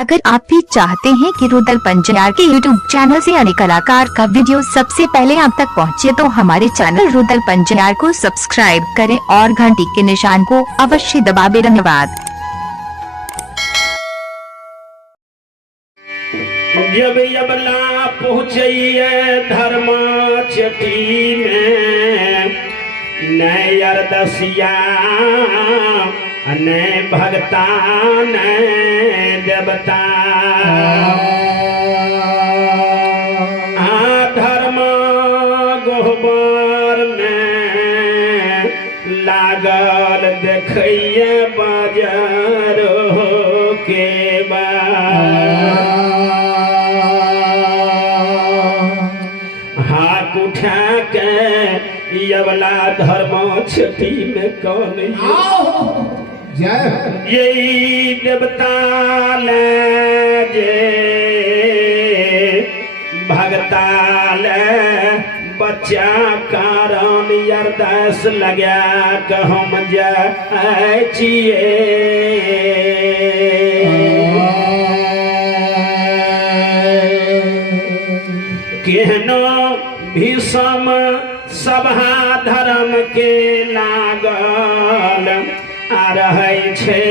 अगर आप भी चाहते हैं कि रुदल पंजयार के YouTube चैनल से अन्य कलाकार का वीडियो सबसे पहले आप तक पहुंचे, तो हमारे चैनल रुदल पंजयार को सब्सक्राइब करें और घंटी के निशान को अवश्य दबाएं। धन्यवाद। जब यबला पहुँचिए धर्मा चटी में नय अरदसिया ने भगता ने देवता धर्म गोबर में लागल देखिए बाजार के हाथ उठा के यबला धर्म छठी में कौन यही देवता ले जे भगता ले बच्चा कारण अरदास लगा के हम जाइए केहनो भीषम सभा धर्म के लागल आ रहे छे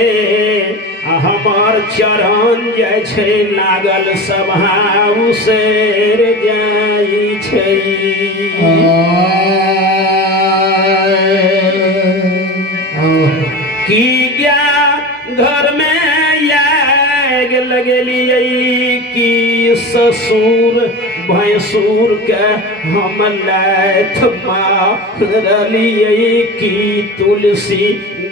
हमर चरण जाय छे लागल सभा उसेर जाई छे की गया घर में आग लगलिए कि ससुर भैंसुर के हम लैथ मारलिए कि तुलसी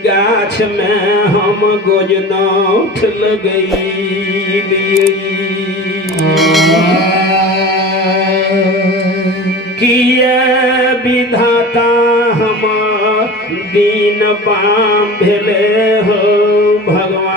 गाछ में हम गोजनौठ लगैलिए किए विधाता हम दीन बाम भेले हो भगवान।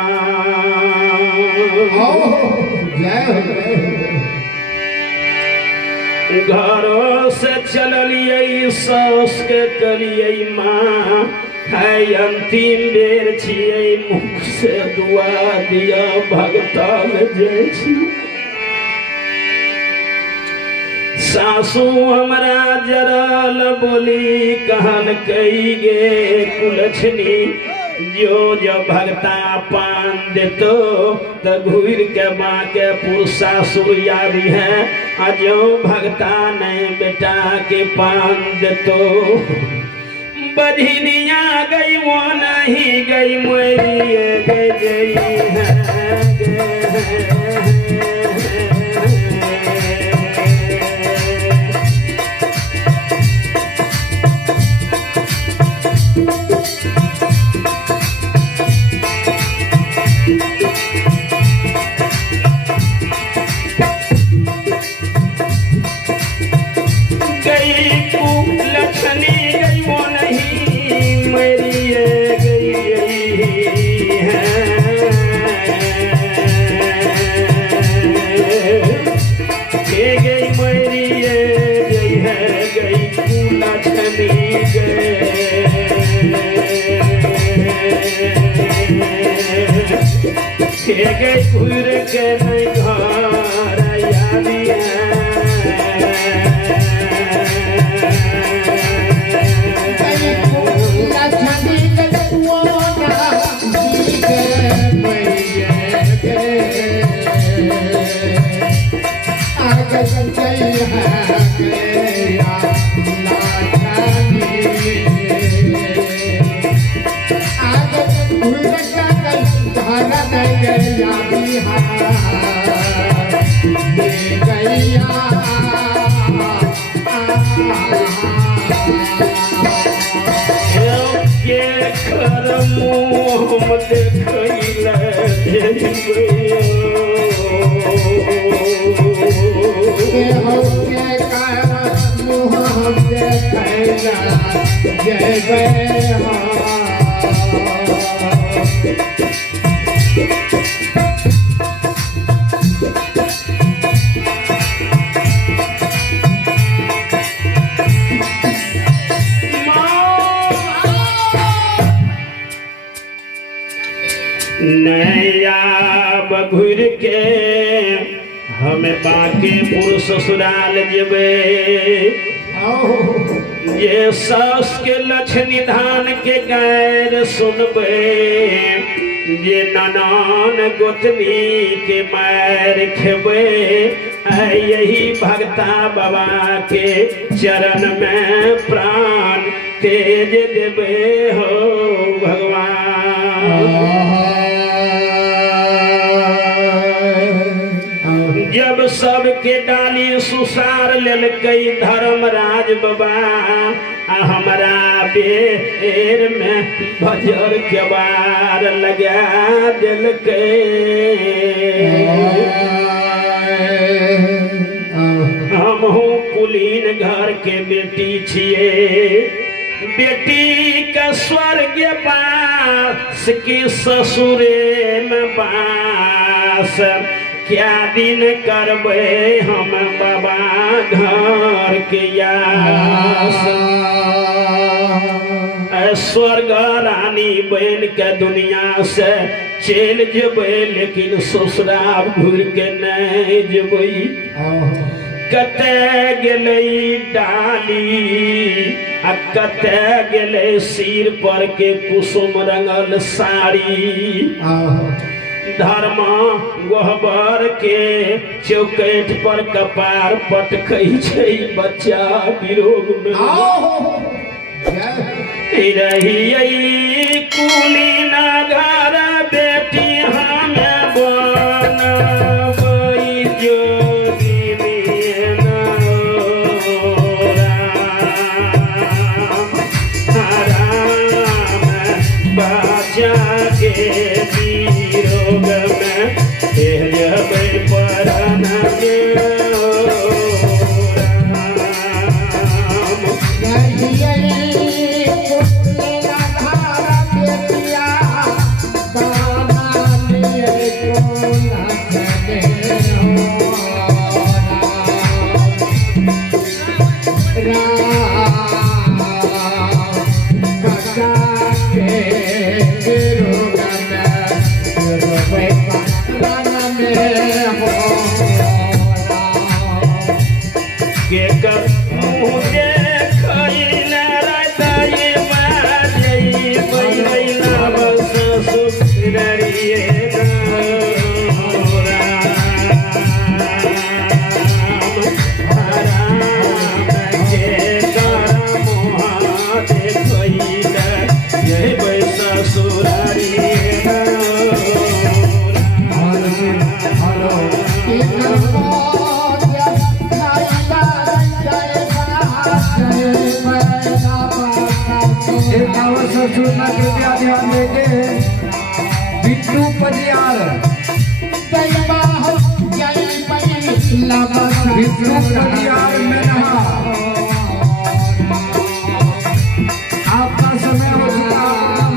घरों से चलिए सौस के कलिए माँ है अंतिम बेर छिए मुख से दुआ दिया भगता में जय छी। सासू हमरा जरल बोली कहन कही गे कुलछनी जो भगता पान देतो तो घूर के माँ के पुरुषा सूर्यादी है अजो भगता ने बेटा के पान देतो बधिनिया गई वो नहीं गई मेरी गई है गई घूर के नहीं घर यादिया नया बघुर के के हमें बाके पुरुष ससुराल जेबे ये सास के लक्ष्य निधान के गैर सुनबे ये ननान गोतनी के मैर खेबे यही भक्ता बाबा के चरण में प्राण तेज देबे हो भगवान। जब सबके डाली सुसार ललकई धर्मराज बाबा हमारा बेर में भजर के बार लगा दिल के हम हूँ कुलीन घर के बेटी छिए बेटी का स्वर्ग पास की ससुरे में बास क्या दिन करबे हम बाबा घर के यास स्वर्ग रानी बन के दुनिया से चल जेबे लेकिन ससुराल घूर के नहीं जेबे कते गेलै डाली कते गेलै सिर पर के कुसुम रंगल साड़ी धर्मा गोहबर के चौकठ पर कपार पटकै छै बच्चा विरोग में रही कुलीन घर बेटी हमें बनबै जोगी में राम बच्चा के विरोग में भेजबै परान कृपया ध्यान देंगे बिट्टू पजियार बिट्टू पजियार में नहा आपका समय हो चुका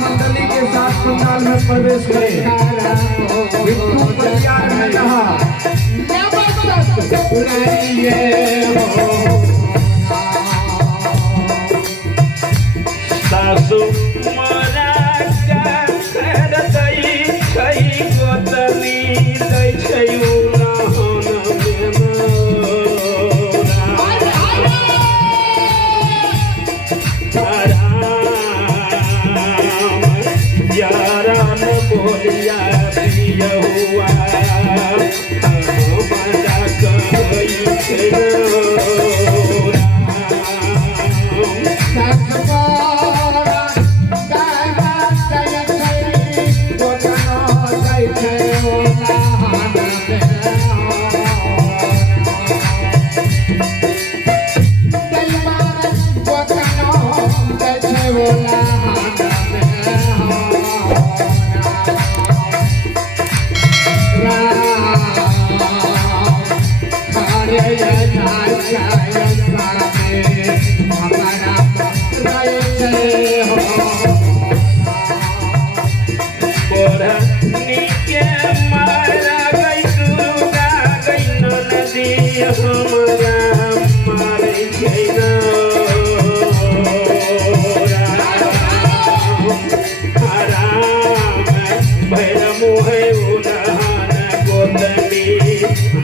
मंडली के साथ पंडाल में प्रवेश करें बिट्टू पजियार में नहा सासु मरा कर दै छै गोतनी दै छै उलहन राम जरन बोलिया हुआ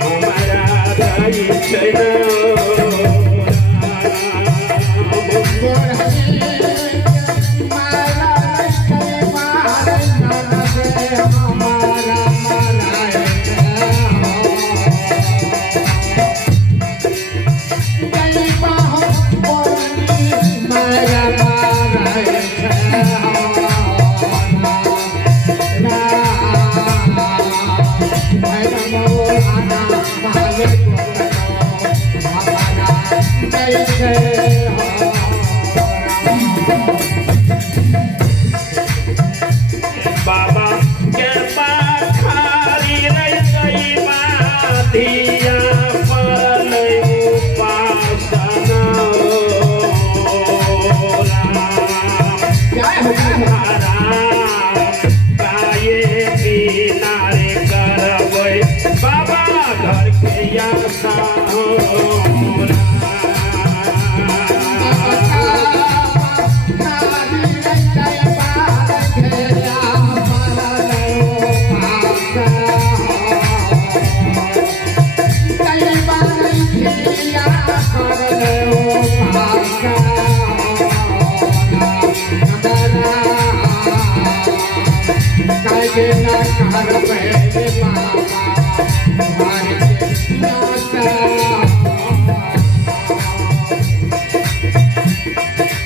हमारा रही छैन बाबा के पाखारी रही बाधिया पर उपासना काये बिनारे करबै बाबा घर के आशा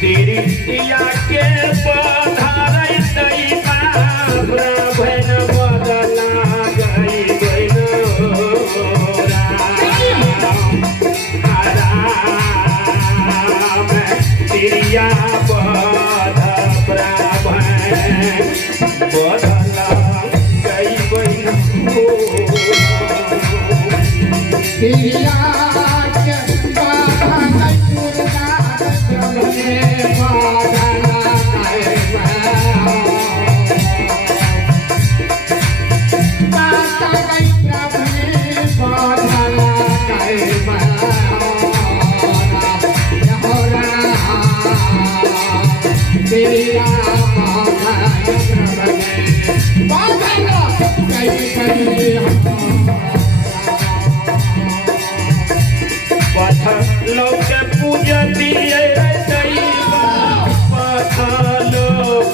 तेरी दिया के पधारै तई बाबरा भैन बदला गई बहन राम तिरिया बधरा भैन बदला गई बहन तिरिया के लोक पूजती पथल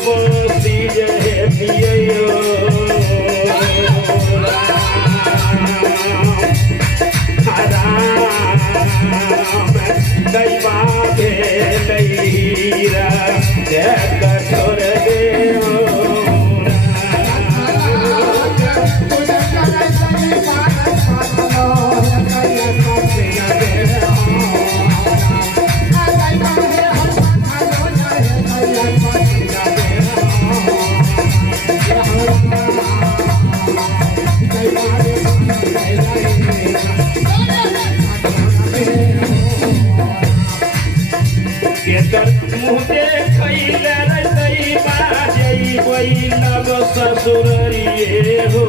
पोसी दैवा भेलैरा कठोर मुँह देखैले रही बाजै नव ससुरिए हो